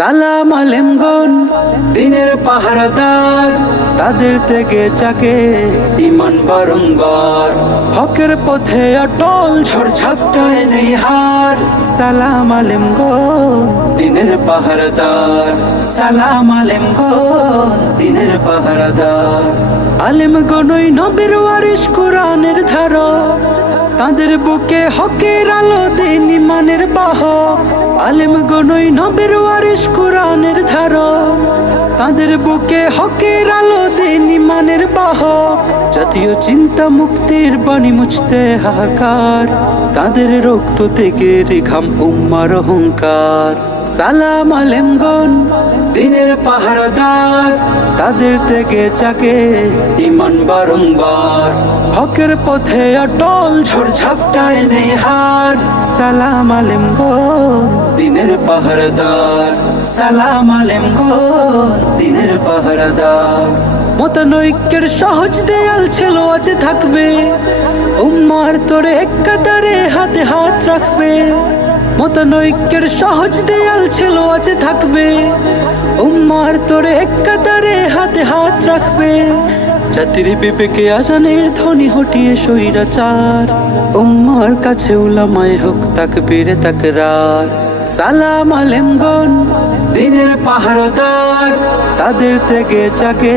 সালাম আলেমগণ দিনের পাহারাদার, তাদের থেকে চাকে ইমান বারংবার। হকের পথে অটল, ঝড় ঝাপটায় নেই হার। সালাম আলেমগণ দিনের পাহারাদার, সালাম আলেমগণ দিনের পাহারাদার। আলেমগণই নবীর ওয়ারিস, কোরআনের ধারক, তাদের বুকে হকের আলো দিন ইমানের বাহক। আলেমগণই নবীর ওয়ারিস, কোরআনের ধারক, তাদের বুকে হকের আলো দিন ইমানের বাহক। জাতীয় চিন্তা মুক্তির বাণী মুছতে হাহাকার, তাদের রক্ত থেকে রেখাম উম্মার অহংকার। সালাম আলেমগণ দিনের পাহারাদার, তাদের থেকে চাকে ইমান বারংবার। হকের পথে অটল, ঝড় ঝাপটায় নেই হার। সালাম আলেমগণ দিনের পাহারাদার, সালাম আলেমগণ দিনের পাহারাদার। মতানৈক্যের সহজ দেয়াল ছিল আজ থাকবে, উম্মার তোরে এক কাতারে হাতে হাত রাখবে। মতানৈক্যের সহজ দেয়াল ছিল আজ থাকবে, উম্মার তোরে এক কাতারে হাতে হাত রাখবে। জাতির বিবেকে আজানের ধ্বনি হটিয়ে স্বৈরাচার, উম্মার কাছে উলামায়ে হক তাকবীরে তাকরার। সালাম আলেমগণ দিনের পাহারাদার, তাদের থেকে চাকে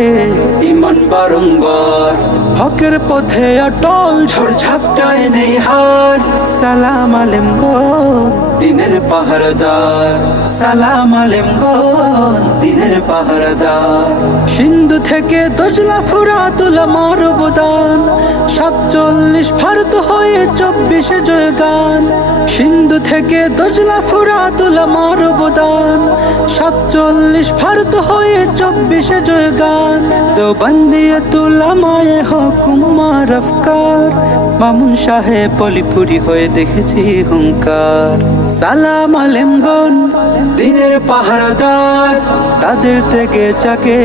ইমান বারংবার। হকের পথে অটল, ঝড় ঝাপটায় নেই হার। সালাম আলেমগণ দিনের পাহারাদার, সালাম আলেমগণ দিনের পাহারাদার। সিন্ধু থেকে দজলা ফুরাত উলামার অবদান, 47 ভারত হয়ে 24 জয়গান। সিন্ধু থেকে দজলা ফুরাত উলামার অবদান, 47 ভারত হয়ে 24 জয়গান। দেওবন্দিয়াত উলামায়ে হক উম্মার আফকার, মামুন সাহেব বলিপুরি হয়ে দেখেছি হুঙ্কার। সালাম আলেমগণ দিনের পাহারাদার, তাদের থেকে চাকে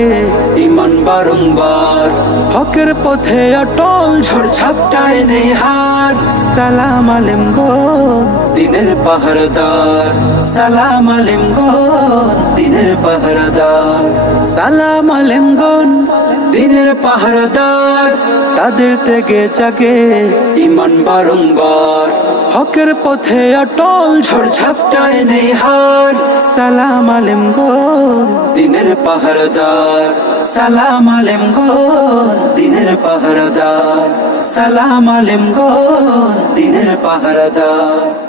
ইমান বারংবার। হকের পথে অটল, ঝড় ঝাপটায় নেই হার। সালাম আলেমগণ দিনের পাহারাদার, সালাম আলেমগণ দিনের পাহারাদার। সালাম আলেমগণ দিনের পাহারাদার, তাদের থেকে চাকে ইমান বারংবার। হকের পথে অটল, ঝড় ঝাপটায় নেই হার। সালাম আলেমগণ দিনের পাহারাদার, সালাম আলেমগণ দিনের পাহারাদার, সালাম আলেমগণ দিনের পাহারাদার।